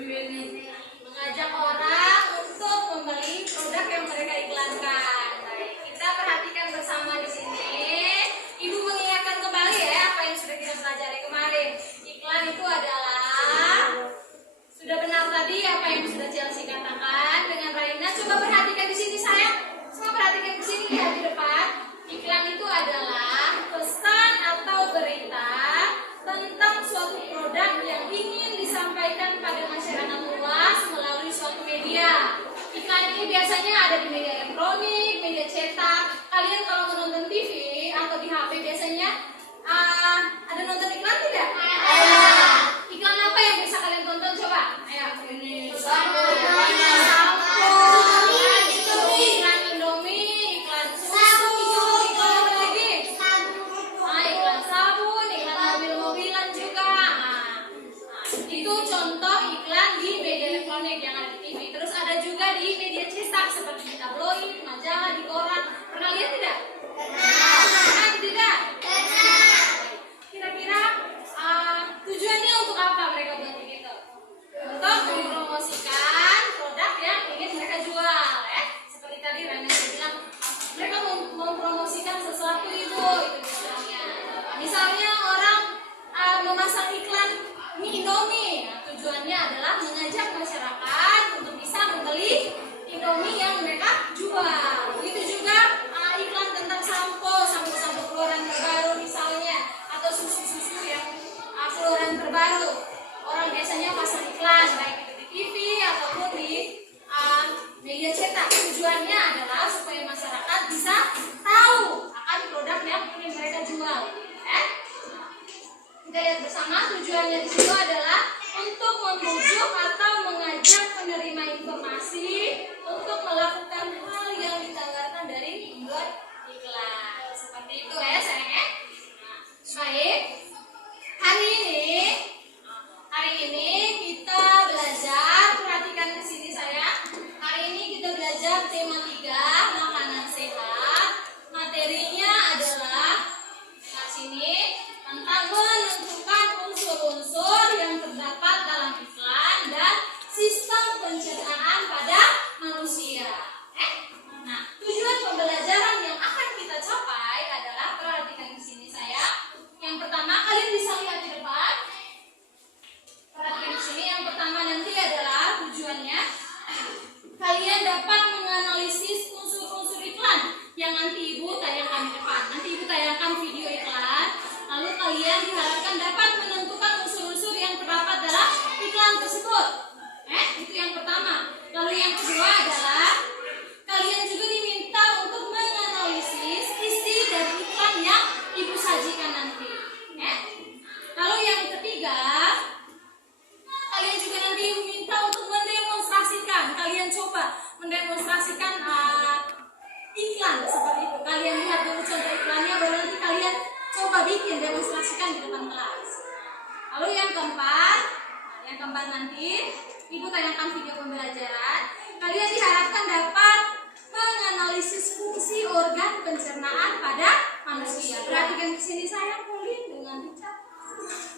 Mengajak orang untuk membeli produk yang mereka iklankan. Baik, kita perhatikan bersama di sini. Ibu mengingatkan kembali ya apa yang sudah kita pelajari kemarin. Iklan itu adalah, sudah benar tadi apa yang sudah Chelsea katakan dengan Raina. Coba perhatikan di sini sayang. Semua perhatikan di sini, lihat di depan. Iklan itu adalah pesan atau berita tentang suatu produk yang ingin disampaikan pada masyarakat luas melalui suatu media. Iklan ini biasanya ada di media elektronik, media cetak. Kalian kalau menonton TV atau di HP biasanya ada nonton iklan tidak? Ada. Iklan apa yang bisa kalian tonton? Coba. Ayo. Ini. Iklan Indomie, iklan susu, iklan apa lagi? Iklan sabun, iklan mobil-mobilan juga. Itu contoh iklan di media elektronik yang ada di TV. Terus ada juga di media cetak seperti di tabloid, majalah, di koran. Pernah lihat tidak? Pernah tidak? Kira-kira tujuannya untuk apa mereka buat begitu? Untuk mempromosikan produk yang ingin mereka jual, ya. Seperti tadi Rana bilang, mereka mempromosikan sesuatu itu misalnya. Misalnya orang memasang iklan mie Indomie. Tujuannya adalah mengajak masyarakat untuk bisa membeli Indomie yang mereka jual. Begitu juga iklan tentang sampo keluaran terbaru misalnya, atau susu-susu yang keluaran terbaru. Orang biasanya pasang iklan baik itu di TV ataupun di media cetak. Tujuannya adalah supaya masyarakat bisa tahu akan produk yang ingin mereka jual. Kita lihat bersama, tujuannya di situ adalah untuk membujuk atau mengajak penerima informasi untuk melakukan hal yang ditawarkan dari membuat iklan. Seperti itu ya sayang ya. Baik. Hari ini kita belajar, perhatikan di sini sayang. Hari ini kita belajar tema 3, makanan sehat. Materinya adalah sini tentang menentukan unsur-unsur yang terdapat dalam iklan dan sistem pencernaan pada manusia. Nah, tujuan pembelajaran yang akan kita capai adalah, perhatikan di sini saya. Yang pertama, kalian bisa lihat di depan. Perhatikan di sini. Yang pertama nanti adalah tujuannya kalian dapat menganalisis unsur-unsur iklan yang nanti ibu tayangkan di depan. Nanti ibu tayangkan video iklan. Lalu kalian diharapkan dapat menentukan unsur-unsur yang terdapat dalam iklan tersebut. Itu yang pertama. Lalu yang kedua adalah kalian juga diminta untuk menganalisis isi dari iklan yang ibu sajikan nanti. Lalu yang ketiga, kalian juga nanti diminta untuk mendemonstrasikan. Kalian coba mendemonstrasikan iklan seperti itu. Kalian lihat dulu contoh iklannya, baru nanti kalian coba bikin, demonstrasikan di depan kelas. Lalu yang keempat nanti ibu tayangkan video pembelajaran. Kalian diharapkan dapat menganalisis fungsi organ pencernaan pada manusia. Perhatikan di sini saya kulit dengan bijak.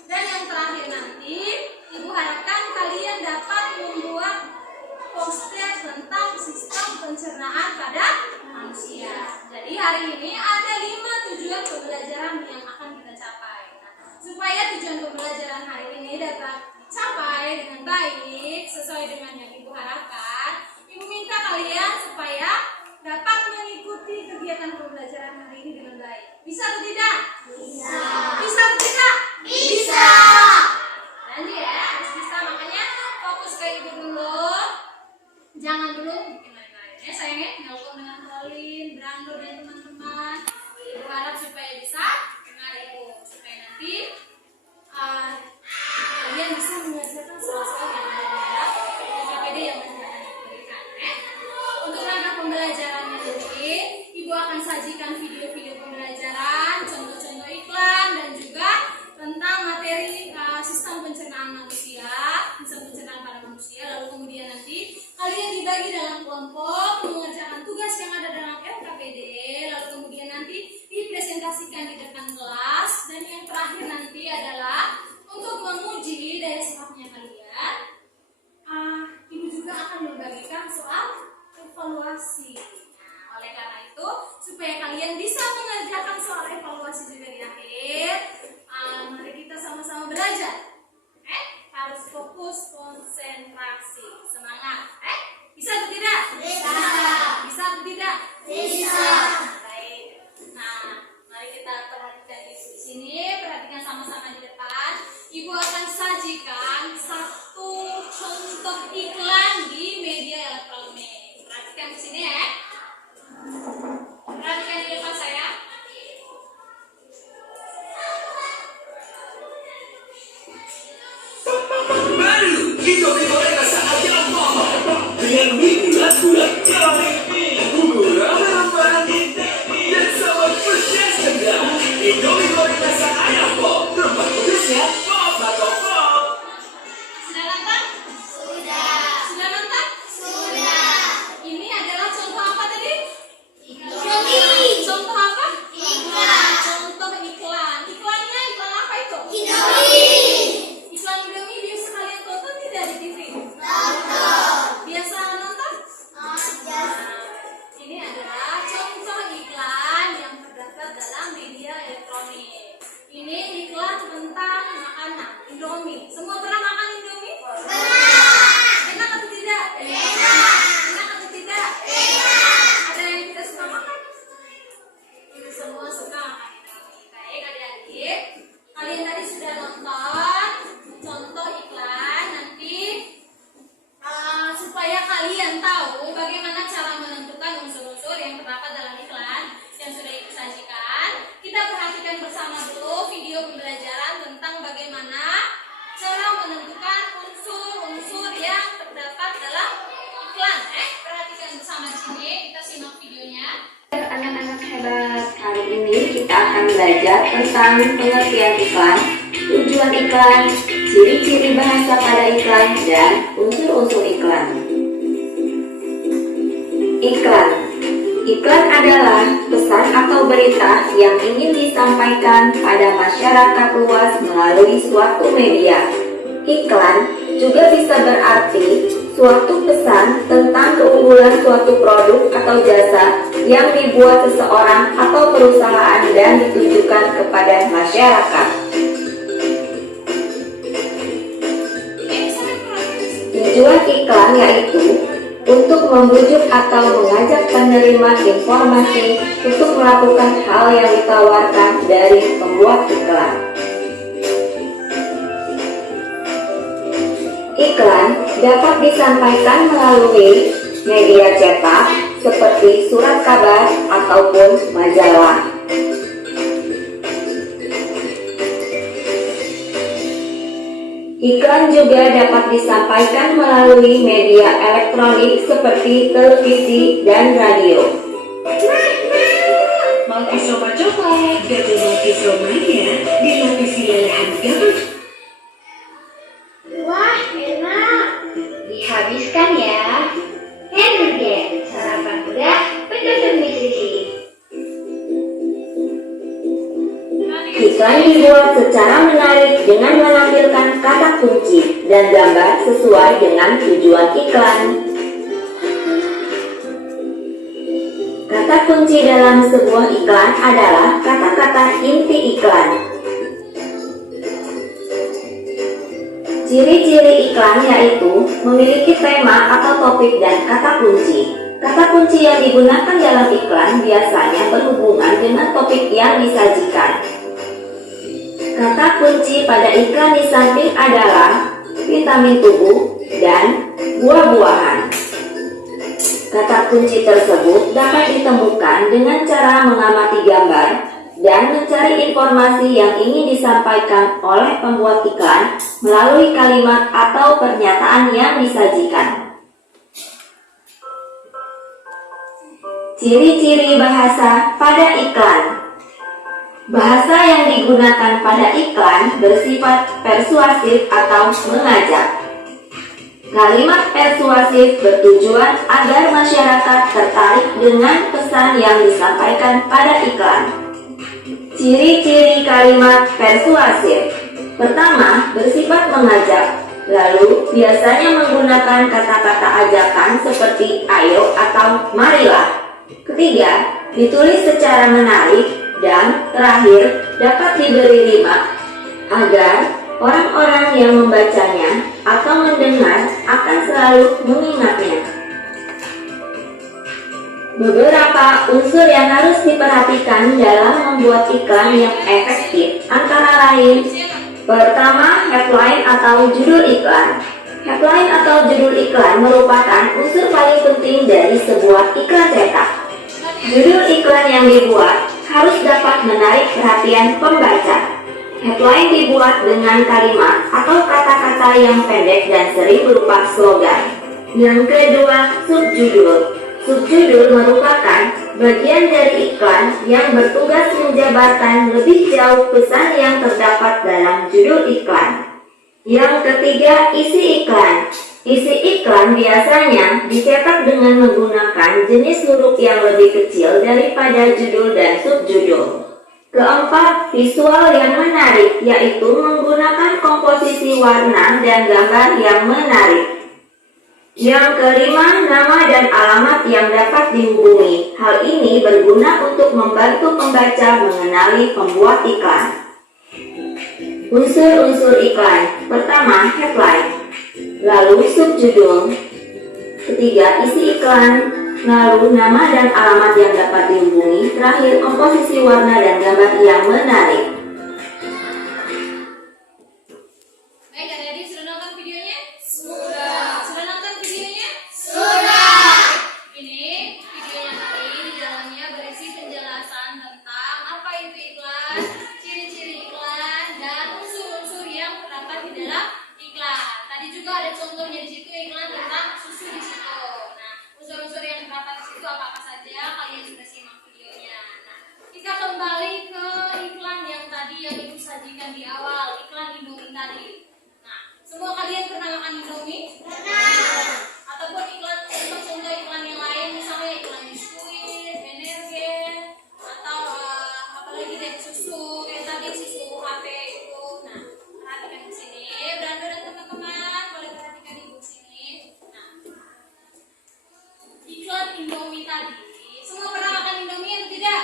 Dan yang terakhir nanti ibu harapkan kalian dapat membuat poster tentang sistem pencernaan pada manusia. Jadi hari ini ada 5 tujuan pembelajaran yang akan kita capai. Supaya tujuan pembelajaran hari ini dapat dicapai dengan baik sesuai dengan yang ibu harapkan, ibu minta kalian supaya dapat mengikuti kegiatan pembelajaran hari ini dengan baik. Bisa atau tidak? Bisa. Bisa atau tidak? Bisa. Janji ya, harus bisa. Makanya fokus ke ibu dulu. Jangan dulu bikin lain-lain ya sayangnya. Nelpon dengan Colin, Brando dan teman-teman. Ibu harap supaya bisa kenal ibu, supaya nanti kalian bisa mengerjakan soal-soal yang ada di KPD yang akan diberikan. Untuk rangka pembelajarannya nanti, ibu akan sajikan video-video pembelajaran, contoh-contoh iklan dan juga tentang materi sistem pencernaan manusia, sistem pencernaan pada manusia. Lalu kemudian nanti kalian dibagi dalam kelompok mengerjakan tugas yang ada dalam LKPD. Lalu kemudian nanti dipresentasikan di depan kelas. Dan yang terakhir nanti adalah untuk menguji daya serapnya kalian. Indomie goreng rasa ayam mama dengan mie bulat-bulat Jollibee, bumbu rempah dan sambal pedas sedap. Indomie goreng rasa ayam pop, rempah pedasnya pop atau pop. Sudah nonton? Sudah. Sudah nonton? Sudah. Ini adalah contoh apa tadi? Indomie. Contoh apa? Iklan. Contoh iklan. Iklannya iklan apa itu? Indomie. Iklan Indomie biasa kalian tonton tidak di TV? Tonton. Biasa nonton? Biasa. Ini adalah contoh iklan yang terdapat dalam media elektronik. Ini iklan tentang makanan Indomie. Semua pernah makan Indomie? Pernah. Enak atau tidak? Enak. Enak atau tidak? Enak. Ada yang tidak suka makan? Itu semua suka makan Indomie. Baik adik-adik, kalian tadi sudah nonton contoh iklan. Nanti supaya kalian tahu bagaimana cara menentukan unsur-unsur yang terdapat dalam iklan yang sudah disajikan, kita perhatikan bersama dulu video pembelajaran tentang bagaimana cara menentukan unsur-unsur yang terdapat dalam iklan. Perhatikan bersama di sini, kita simak videonya. Anak-anak hebat, kali ini kita akan belajar tentang pengertian iklan, tujuan iklan, ciri-ciri bahasa pada iklan, dan unsur-unsur iklan. Iklan. Iklan adalah pesan atau berita yang ingin disampaikan pada masyarakat luas melalui suatu media. Iklan juga bisa berarti suatu pesan tentang keunggulan suatu produk atau jasa yang dibuat seseorang atau perusahaan dan ditujukan kepada masyarakat. Tujuan iklan yaitu untuk membujuk atau mengajak penerima informasi untuk melakukan hal yang ditawarkan dari pembuat iklan. Iklan dapat disampaikan melalui media cetak seperti surat kabar ataupun majalah. Iklan juga dapat disampaikan melalui media elektronik seperti televisi dan radio. Mau coba-coba gado lapis Romanya dilapisi lelehan gabah. Wah, enak. Dihabiskan ya. Enak deh, sarapan mudah, penuh nutrisi. Iklan dibuat secara menarik dengan menampilkan kata kunci dan gambar sesuai dengan tujuan iklan. Kata kunci dalam sebuah iklan adalah kata-kata inti iklan. Ciri-ciri iklan yaitu memiliki tema atau topik dan kata kunci. Kata kunci yang digunakan dalam iklan biasanya berhubungan dengan topik yang disajikan. Kata kunci pada iklan di samping adalah vitamin tubuh dan buah-buahan. Kata kunci tersebut dapat ditemukan dengan cara mengamati gambar dan mencari informasi yang ingin disampaikan oleh pembuat iklan melalui kalimat atau pernyataan yang disajikan. Ciri-ciri bahasa pada iklan. Bahasa yang digunakan pada iklan bersifat persuasif atau mengajak. Kalimat persuasif bertujuan agar masyarakat tertarik dengan pesan yang disampaikan pada iklan. Ciri-ciri kalimat persuasif. Pertama, bersifat mengajak. Lalu, biasanya menggunakan kata-kata ajakan seperti ayo atau marilah. Ketiga, ditulis secara menarik. Dan terakhir, dapat diberi rimak agar orang-orang yang membacanya atau mendengar akan selalu mengingatnya. Beberapa unsur yang harus diperhatikan dalam membuat iklan yang efektif antara lain: pertama, headline atau judul iklan. Headline atau judul iklan merupakan unsur paling penting dari sebuah iklan cetak. Judul iklan yang dibuat harus dapat menarik perhatian pembaca. Headline dibuat dengan kalimat atau kata-kata yang pendek dan sering berupa slogan. Yang kedua, subjudul. Subjudul merupakan bagian dari iklan yang bertugas menjabarkan lebih jauh pesan yang terdapat dalam judul iklan. Yang ketiga, isi iklan. Isi iklan biasanya dicetak dengan menggunakan jenis huruf yang lebih kecil daripada judul dan subjudul. Keempat, visual yang menarik, yaitu menggunakan komposisi warna dan gambar yang menarik. Yang kelima, nama dan alamat yang dapat dihubungi. Hal ini berguna untuk membantu pembaca mengenali pembuat iklan. Unsur-unsur iklan. Pertama, headline. Lalu subjudul. Ketiga, isi iklan. Lalu nama dan alamat yang dapat dihubungi. Terakhir, komposisi warna dan gambar yang menarik. Baik, adik-adik sudah nonton videonya? Sudah nonton videonya? Ini videonya tadi di dalamnya berisi penjelasan tentang apa itu iklan, ciri-ciri iklan, dan unsur-unsur yang terdapat di dalam iklan. Tadi juga ada contohnya di situ iklan tentang susu di situ. Nah, unsur-unsur yang terdapat di situ apa saja? Kalian sudah simak videonya. Nah, kita kembali ke iklan yang tadi yang ibu sajikan di awal, iklan Indomie tadi. Nah, semua kalian pernah makan Indomie? Ataupun iklan contoh iklan yang lain, misalnya iklan biskuit, Energen, atau apalagi deh susu, kayak tadi susu HP itu. Nah, perhatikan di sini, Brando dan teman-teman, boleh perhatikan ibu sini. Nah, iklan Indomie tadi, semua pernah makan Indomie atau tidak?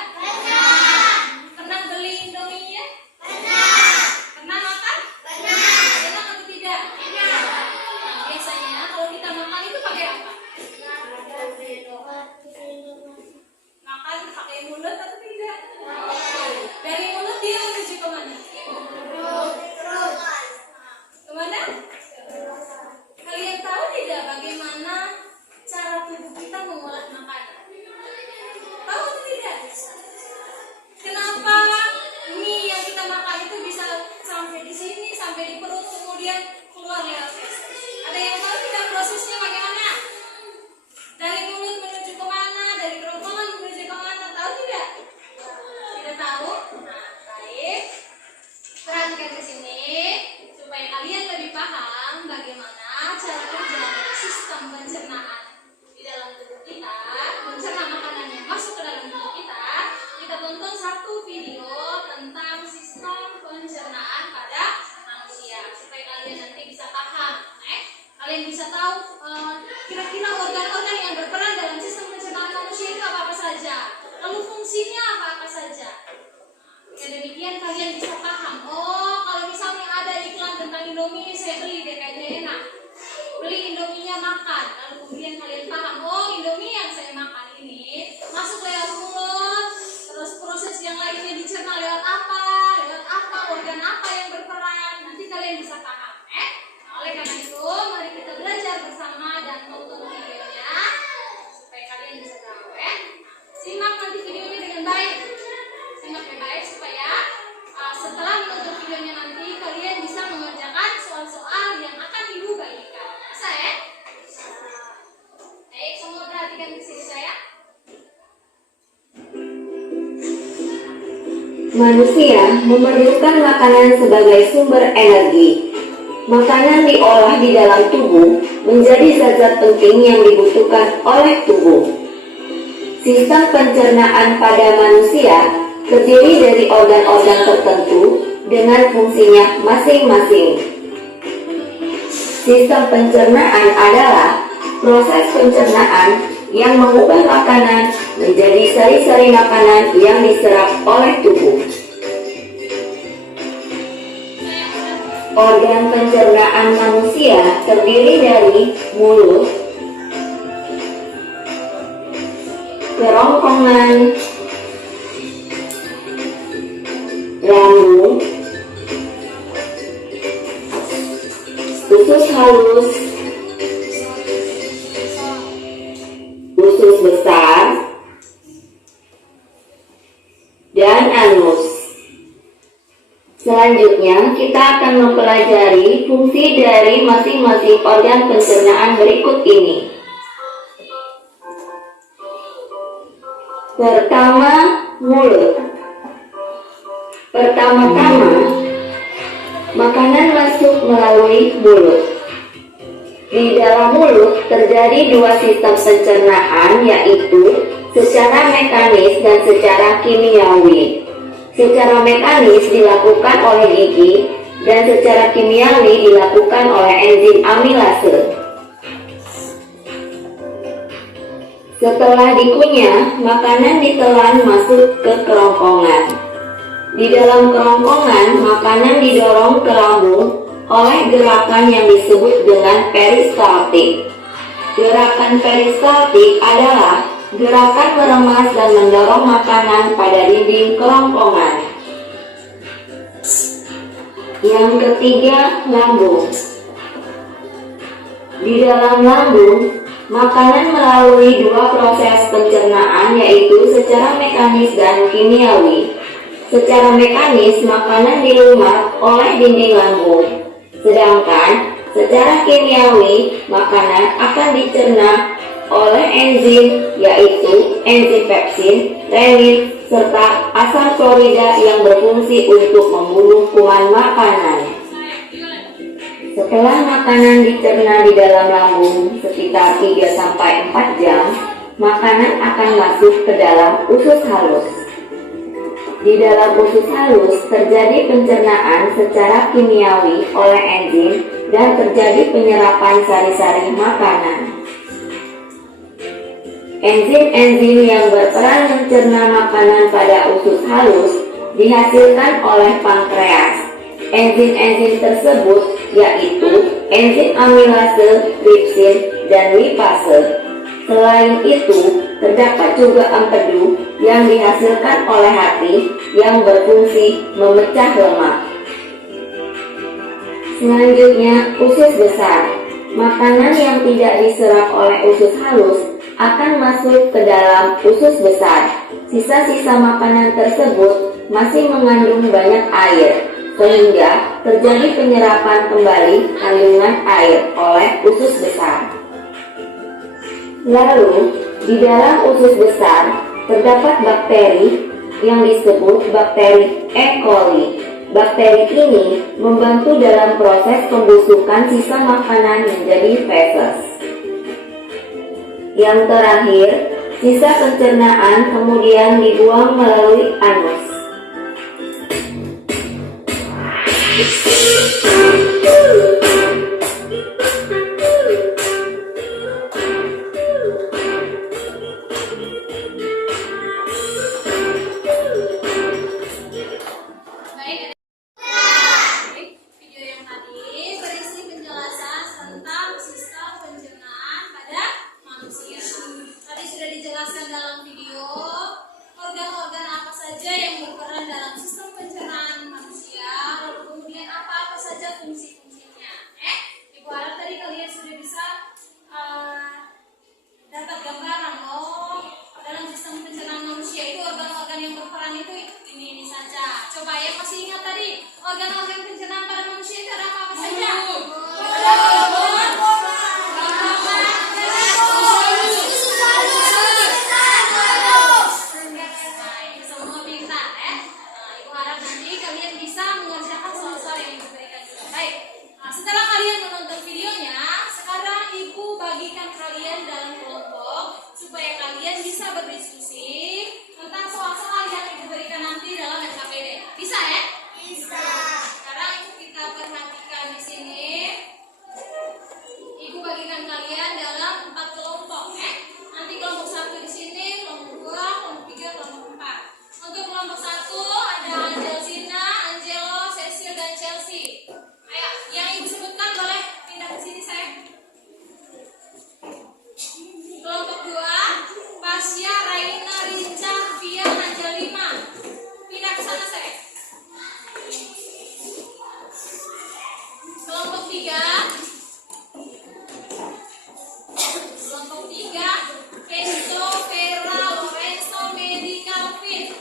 Pernah beli Indomie-nya? Pernah makan? Enak atau tidak? Nah, biasanya kalau kita makan itu pakai apa? Makan pakai mulut atau tidak? Dari mulut dia menuju ke mana? Kemana? Kalian tahu tidak bagaimana cara tubuh kita mengolah makanan? Tahu atau tidak? Kenapa mie yang kita makan itu bisa sampai di sini, sampai di perut, kemudian keluar lewat feses? Ada yang tahu tidak prosesnya bagaimana? Dari mulut menuju ke mana? Dari kerongkongan menuju ke mana? Tahu tidak? Tidak tahu? Nah, baik. Perhatikan ke sini supaya kalian lebih paham bagaimana cara kerja dari sistem pencernaan di dalam tubuh kita, mencerna makanan yang masuk ke dalam tubuh kita. Kita tonton satu video tentang sistem pencernaan pada manusia supaya kalian nanti bisa paham. Kalian bisa tahu kira-kira organ-organ yang berperan dalam sistem pencernaan manusia itu apa saja, lalu fungsinya apa saja. Ya demikian kalian bisa paham. Oh, kalau misalnya ada iklan tentang Indomie, saya beli deh, kayaknya enak. Beli Indominya makan, lalu kemudian kalian paham. Oh, Indomie yang saya makan ini masuk lewat mulut, terus proses yang lainnya dicerna lewat apa, organ apa yang berperan. Nanti kalian bisa paham. Oleh karena itu, mari kita belajar bersama dan tonton videonya supaya kalian bisa tahu. Simak nanti videonya dengan baik. Simak dengan baik supaya setelah menonton videonya nanti kalian bisa mengerjakan soal-soal yang akan ibu bagikan. Bisa ya? Baik, semua perhatikan ke sini saya. Manusia memerlukan makanan sebagai sumber energi. Makanan diolah di dalam tubuh menjadi zat-zat penting yang dibutuhkan oleh tubuh. Sistem pencernaan pada manusia terdiri dari organ-organ tertentu dengan fungsinya masing-masing. Sistem pencernaan adalah proses pencernaan yang mengubah makanan menjadi sari-sari makanan yang diserap oleh tubuh. Organ pencernaan manusia terdiri dari mulut, kerongkongan, lambung, usus halus, usus besar, dan anus. Selanjutnya, kita akan mempelajari fungsi dari masing-masing organ pencernaan berikut ini. Pertama, mulut. Pertama-tama, makanan masuk melalui mulut. Di dalam mulut terjadi dua sistem pencernaan, yaitu secara mekanis dan secara kimiawi. Secara mekanis dilakukan oleh gigi dan secara kimiawi dilakukan oleh enzim amilase. Setelah dikunyah, makanan ditelan masuk ke kerongkongan. Di dalam kerongkongan, makanan didorong ke lambung oleh gerakan yang disebut dengan peristaltik. Gerakan peristaltik adalah gerakan meremas dan mendorong makanan pada dinding kerongkongan. Yang ketiga, lambung. Di dalam lambung, makanan melalui dua proses pencernaan, yaitu secara mekanis dan kimiawi. Secara mekanis, makanan dilumat oleh dinding lambung, sedangkan secara kimiawi, makanan akan dicerna oleh enzim, yaitu enzim pepsin, renin, serta asam klorida yang berfungsi untuk membunuh kuman makanan. Setelah makanan dicerna di dalam lambung sekitar 3-4 jam, makanan akan masuk ke dalam usus halus. Di dalam usus halus terjadi pencernaan secara kimiawi oleh enzim dan terjadi penyerapan sari-sari makanan. Enzim-enzim yang berperan mencerna makanan pada usus halus dihasilkan oleh pankreas. Enzim-enzim tersebut yaitu enzim amilase, tripsin, dan lipase. Selain itu, terdapat juga empedu yang dihasilkan oleh hati yang berfungsi memecah lemak. Selanjutnya, usus besar. Makanan yang tidak diserap oleh usus halus akan masuk ke dalam usus besar. Sisa-sisa makanan tersebut masih mengandung banyak air, sehingga terjadi penyerapan kembali kandungan air oleh usus besar. Lalu, di dalam usus besar terdapat bakteri yang disebut bakteri E. coli. Bakteri ini membantu dalam proses pembusukan sisa makanan menjadi feses. Yang terakhir, sisa pencernaan kemudian dibuang melalui anus. Video yang tadi berisi penjelasan tentang sistem pencernaan pada manusia. Tadi sudah dijelaskan dalam video organ-organ apa saja yang berperan dalam sistem pencernaan manusia, lalu kemudian apa saja fungsi-fungsinya. Ibu harap tadi kalian sudah bisa dapat gambaran dalam sistem pencernaan manusia itu organ-organ yang berperan itu ini saja. Coba ya, masih ingat tadi organ-organ pencernaan pada manusia itu ada apa saja? Semua pintar ya. Ibu harap nanti kalian bisa mengerjakan soal-soal yang ibu berikan juga. Baik. Setelah kalian menonton videonya, sekarang ibu bagikan kalian dalam kelompok supaya kalian bisa berdiskusi tentang soal-soal yang ibu berikan nanti dalam SKPD. Bisa ya? Bisa. Sekarang ibu kita perhatikan di sini. Ibu bagikan kalian dalam 4 kelompok ya. Nanti kelompok 1 di sini, kelompok 2, kelompok 3, kelompok 4. Untuk kelompok 1 ada Angelsina, Angelo, Cecil, dan Chelsea. Ayo, yang ibu sebutkan boleh pindah ke sini saya. Kelompok 2, Pasya, Raina, Rinca, Fia, Angelima. Pindah ke sana saya. Kelompok 3, Kenzo, Vera, Lorenzo, Medi, Calvin.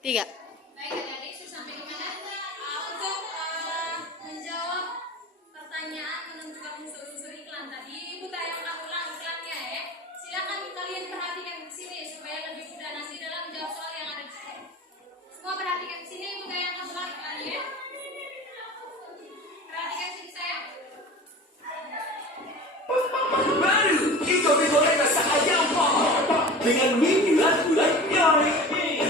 3. Baik adik-adik, sudah sampai di mana? Untuk menjawab pertanyaan menentukan unsur-unsur iklan tadi, Ibu tayangkan ulang iklannya ya. Silakan kalian perhatikan di sini supaya lebih mudah nanti dalam menjawab soal yang ada di sini. Semua perhatikan di sini, Ibu tayangkan ulang iklannya. Perhatikan sini saya. Baru Indomie goreng rasa ayam pop dengan mie bulat-bulat nyoy,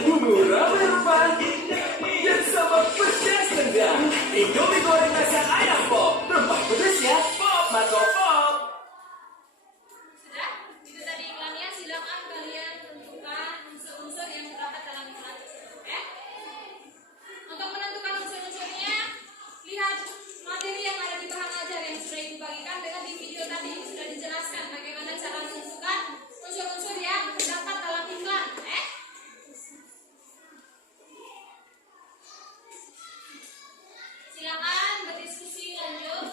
bumbu rempah dan sama pedas tendang. Indomie goreng rasa ayam pop, rempah pedasnya pop atau pop. Sudah? Itu tadi iklannya. Silakan kalian tentukan unsur-unsur yang terdapat dalam iklan tersebut. Oke? Untuk menentukan unsur-unsurnya, lihat materi yang ada di bahan ajar yang sudah Ibu bagikan dengan di video tadi sudah dijelaskan bagaimana cara menentukan unsur-unsur yang terdapat dalam iklan. Silakan berdiskusi lanjut.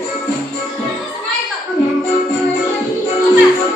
Semua ikut. Oke. Semua ikut.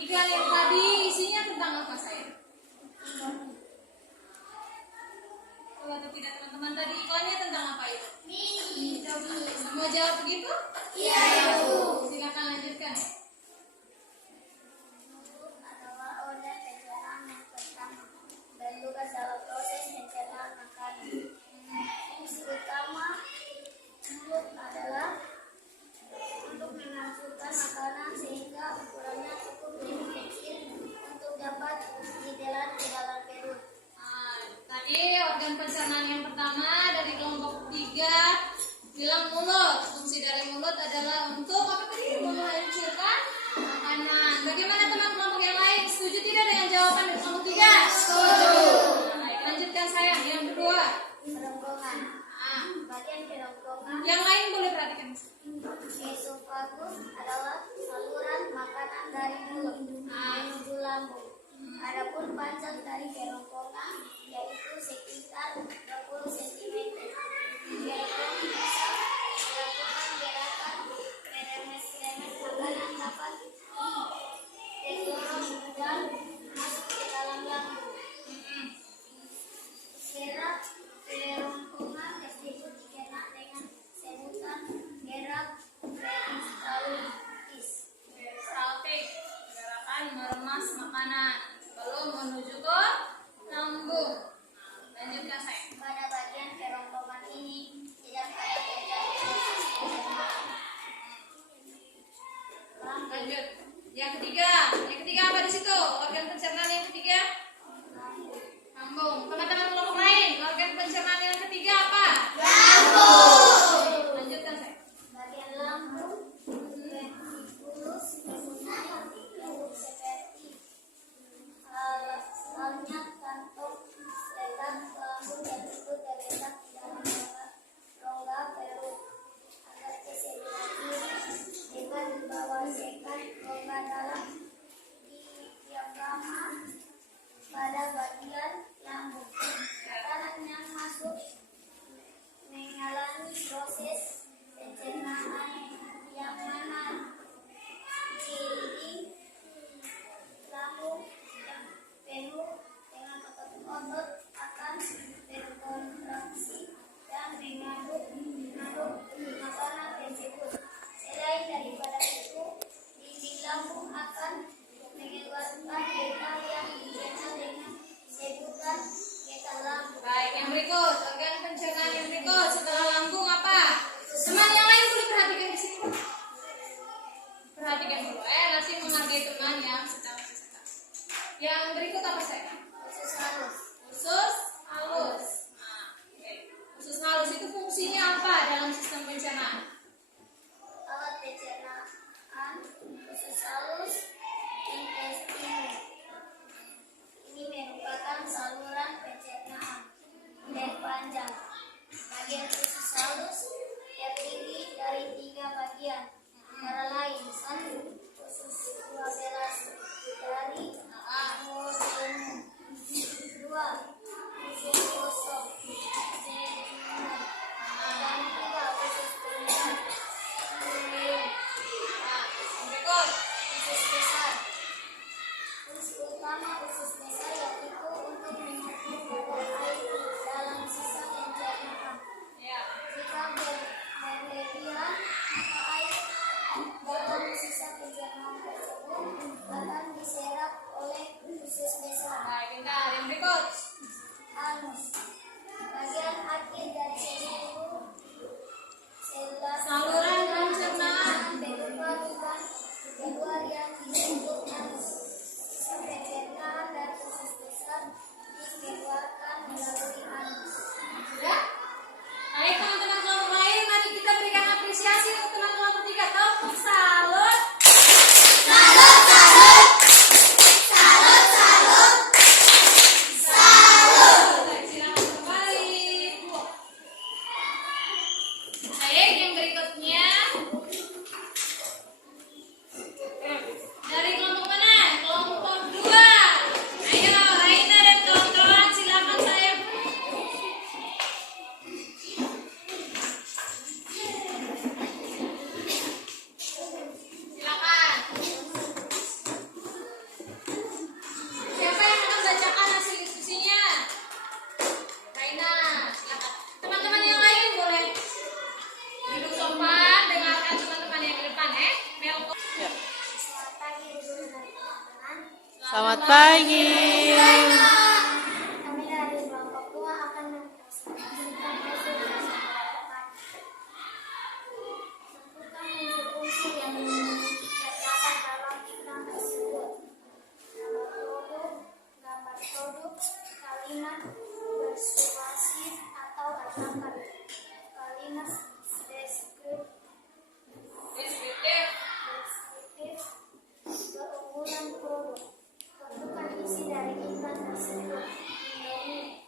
Iklan yang tadi isinya tentang apa sayang? Kalau tidak teman-teman tadi iklannya tentang apa itu? Semua jawab begitu? Iya, Bu. Silakan lanjutkan. Mulut adalah organ pencernaan yang pertama dan tugas dalam proses pencernaan makanan. Fungsi utama mulut adalah untuk memasukkan makanan sehingga ukurannya cukup lebih kecil untuk dapat ditelan ke dalam perut. Tadi organ pencernaan yang pertama dari kelompok Esofagus adalah saluran makanan dari mulut menuju lambung. Adapun panjang dari kerongkongan yaitu sekitar 20 cm. Kegiatan bisa melakukan gerakan meremes-remes makanan dapat didorong dan masuk ke dalam lambung. Gerak kerongkongan tersebut dikenal dengan sebutan gerak peristaltis. Peristaltik, gerakan meremas makanan sebelum menuju ke lambung. Lanjutkan saya. Pada bagian kerongkongan ini tidak ada terjadi proses pencernaan. Lanjut. Yang ketiga apa di situ? Organ pencernaan yang ketiga? Lambung. Teman-teman kelompok lain, organ pencernaan yang ketiga apa? Lambung. Lanjutkan saya. Bagian lambung ventriculus mempunyai bentuk seperti halnya kantong letak lambung tersebut terletak di dalam rongga perut. Agar kesehatan dengan dibawakan rongga dalam diafragma pada bagian lambung. Makanan yang masuk mengalami proses pencernaan yang mana dinding lambung yang penuh dengan otot akan berkontraksi dan mengaduk makanan tersebut. Selain daripada itu, dinding lambung akan mengeluarkan getah yang dikenal dengan sebutan getah lambung. Baik, yang berikut, organ pencernaan yang berikut setelah lambung apa? Teman yang lain boleh perhatikan di sini. Perhatikan dulu, nanti menghargai teman yang sedang bercerita. Yang berikut apa saya? Usus halus. Usus halus. Nah, oke. Usus halus itu fungsinya apa dalam sistem pencernaan? Alat pencernaan usus halus intestinum. Ini merupakan saluran pencernaan terpanjang. Bagian usus halus terdiri dari 3 bagian, antara lain 1. Usus 12 dari duodenum. 2. Usus kosong jejunum. Dan 3. Usus tunggal ileum. Nah, yang berikut. Usus besar. Fungsi utama usus besar yaitu untuk menampung bobot air dalam sistem pencernaan. Ya. Jika berlebihan, maka air dalam sistem pencernaan tersebut akan diserap oleh usus besar. Baik, pintar. Yang berikut. Anus. Bagian akhir dari seluruh Saluran pencernaan. berupa lubang kedua yang disebut anus. Sistem pencernaan dari usus besar dikeluarkan melalui anus. Ya? Baik, teman-teman kelompok lain, mari kita berikan apresiasi untuk teman kelompok 3. Tepuk salut. Salut, salut. Salut, salut. Salut. Baik, silakan kembali. Baik, yang berikutnya. Dari kelompok mana? Kelompok 2. Ayo, Raina dan kawan-kawan, silakan saya. Silakan. Siapa yang akan bacakan hasil diskusinya? Raina, silakan. Teman-teman yang lain boleh duduk sopan, dengarkan teman-teman yang di depan, Melko. Selamat pagi ibu dan teman-teman. Selamat pagi. Kami dari kelompok 2 akan mempresentasikan hasil kesepakatan tentang fungsi yang terdapat dalam iklan tersebut. Gambar produk, kalimat persuasif atau ajakan, kalimat deskriptif, keunggulan produk. Tentukan isi dari iklan tersebut. Indomie.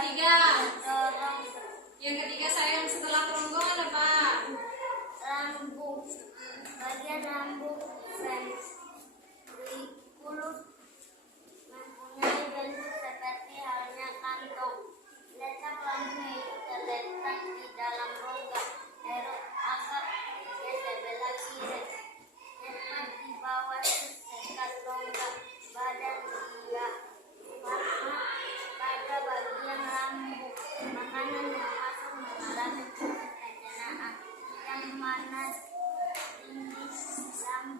ketiga. dorong Yang ketiga sayang setelah kerongkongan apa? lambung, bagian lambung ventrikulus mempunyai bentuk seperti halnya kantong. Letak lambung itu terletak di dalam rongga perut agak ke sebelah kiri, tepat di bawah sekat rongga badan dia. Pada bagian lambung, makanan yang masuk mengalami pencernaan, yang mana tinggi lambung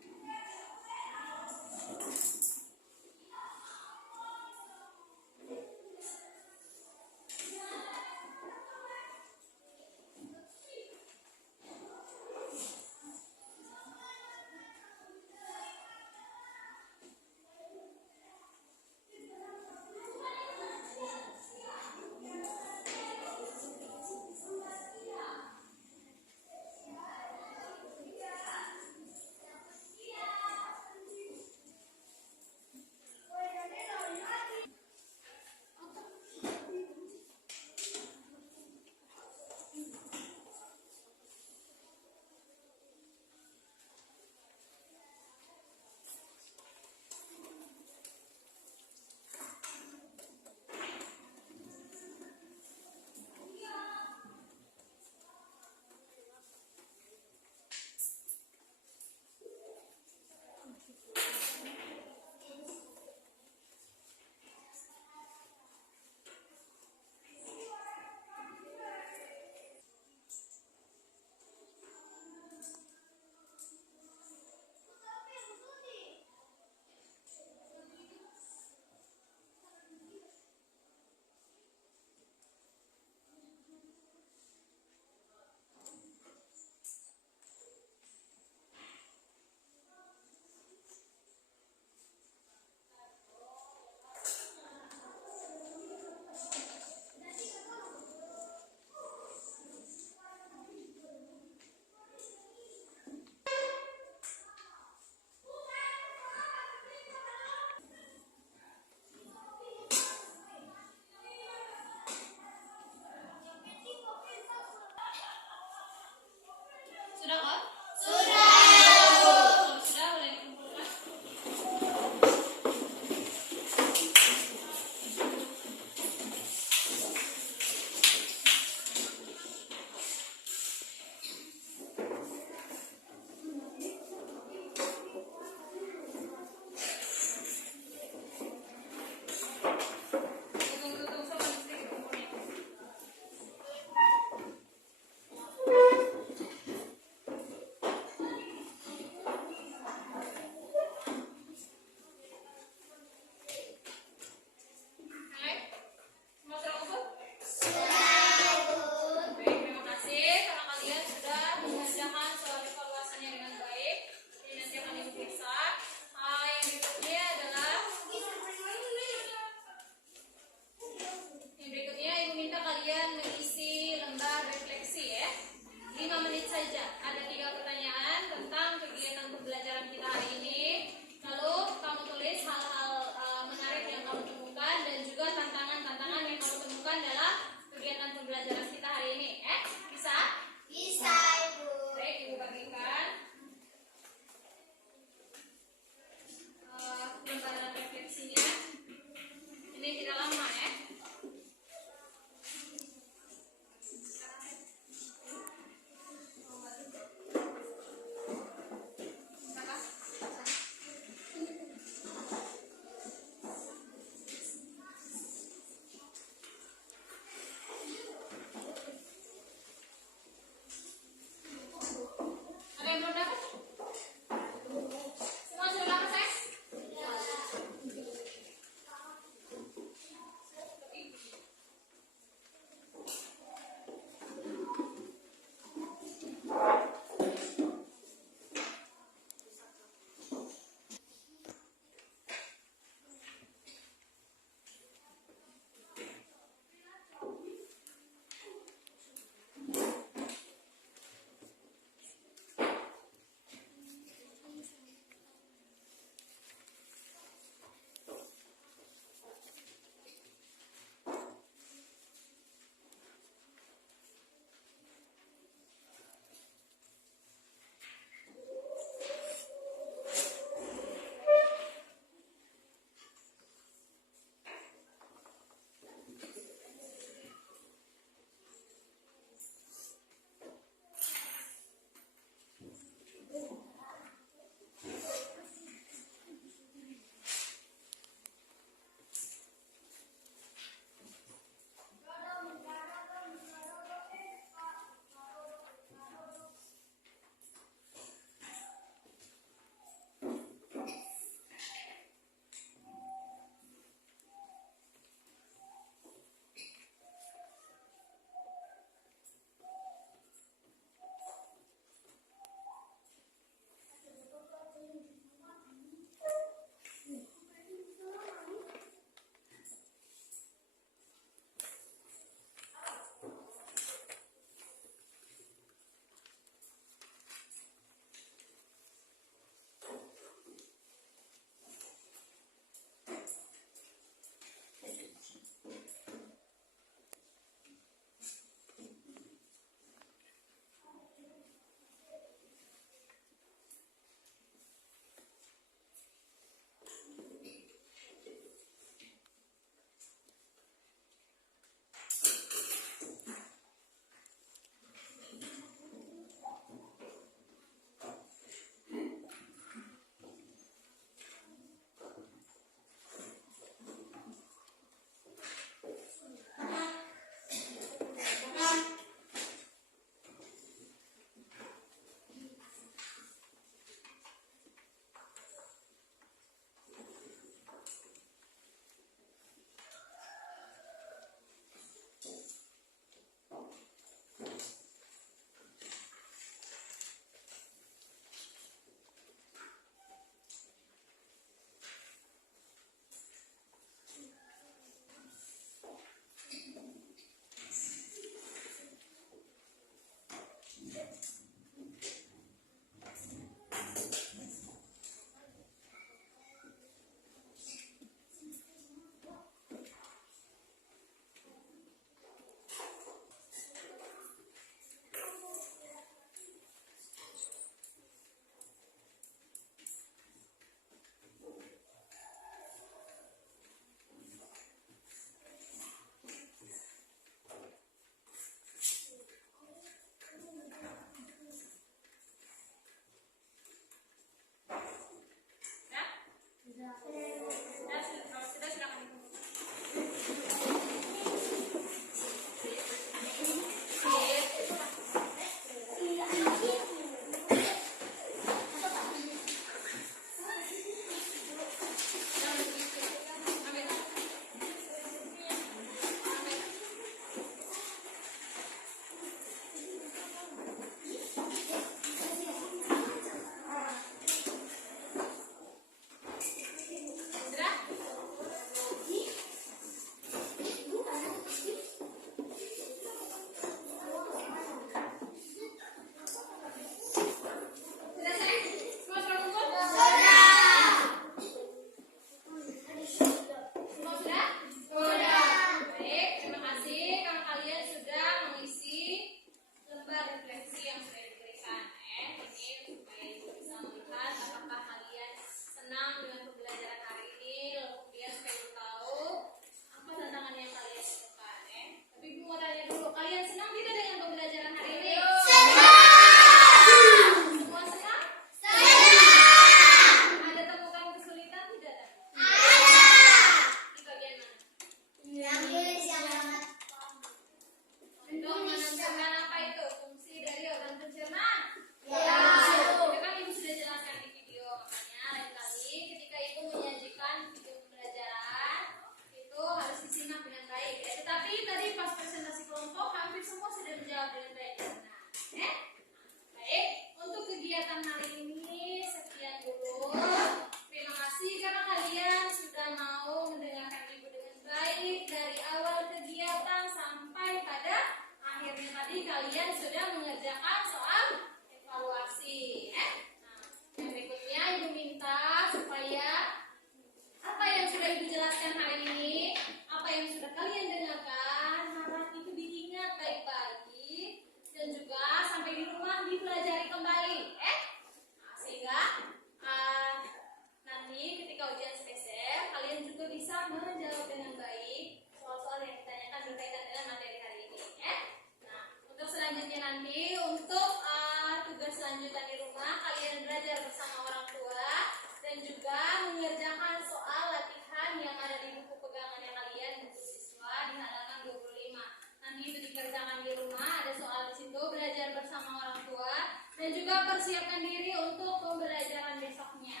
dan juga persiapkan diri untuk pembelajaran besoknya,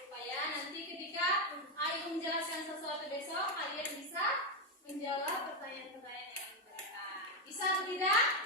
supaya nanti ketika Ayu menjelaskan sesuatu besok kalian bisa menjawab pertanyaan-pertanyaan yang diberikan. Bisa atau tidak?